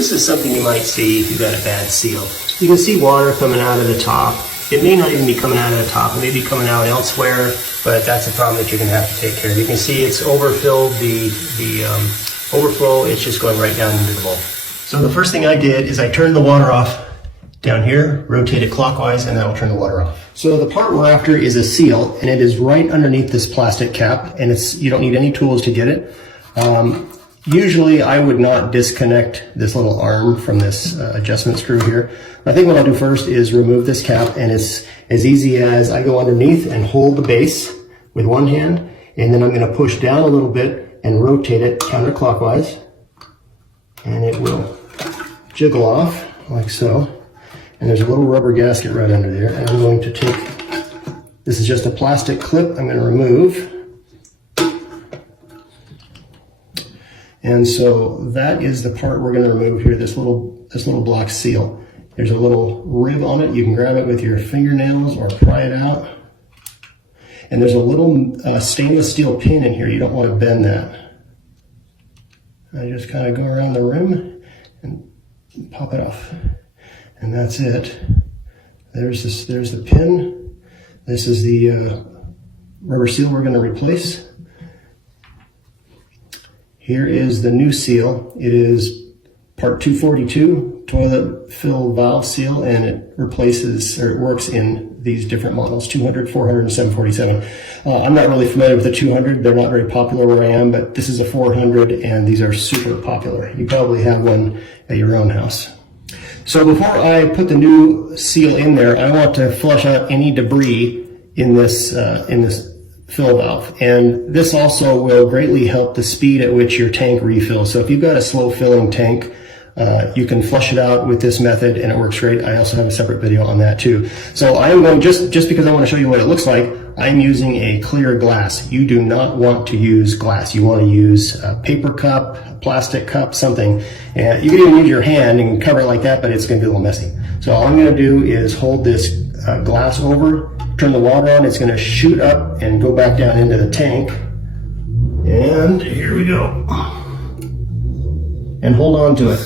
this is something you might see if you've got a bad seal. You can see water coming out of the top. It may not even be coming out of the top, it may be coming out elsewhere, but that's a problem that you're gonna have to take care of. You can see it's overfilled the overflow, it's just going right down into the bowl. So the first thing I did is I turned the water off down here, rotate it clockwise, and that'll turn the water off. So the part we're after is a seal, and it is right underneath this plastic cap, and you don't need any tools to get it. Usually I would not disconnect this little arm from this adjustment screw here. I think what I'll do first is remove this cap, and it's as easy as I go underneath and hold the base with one hand, and then I'm going to push down a little bit and rotate it counterclockwise, and it will jiggle off like so. And there's a little rubber gasket right under there, and I'm going to take, this is just a plastic clip I'm going to remove. And so that is the part we're going to remove here, this little block seal. There's a little rib on it. You can grab it with your fingernails or pry it out. And there's a little stainless steel pin in here. You don't want to bend that. I just kind of go around the rim and pop it off. And that's it. There's the pin. This is the rubber seal we're going to replace. Here is the new seal. It is part 242, toilet fill valve seal, and it replaces, or it works in these different models, 200, 400, and 747. I'm not really familiar with the 200. They're not very popular where I am, but this is a 400, and these are super popular. You probably have one at your own house. So before I put the new seal in there, I want to flush out any debris in this fill valve, and this also will greatly help the speed at which your tank refills. So if you've got a slow filling tank, you can flush it out with this method, and it works great. I also have a separate video on that too. So I am going, just because I want to show you what it looks like, I'm using a clear glass. You do not want to use glass. You want to use a paper cup, a plastic cup, something. And you can even use your hand and cover it like that, but it's going to be a little messy. So all I'm going to do is hold this glass over, turn the water on. It's going to shoot up and go back down into the tank. And here we go. And hold on to it.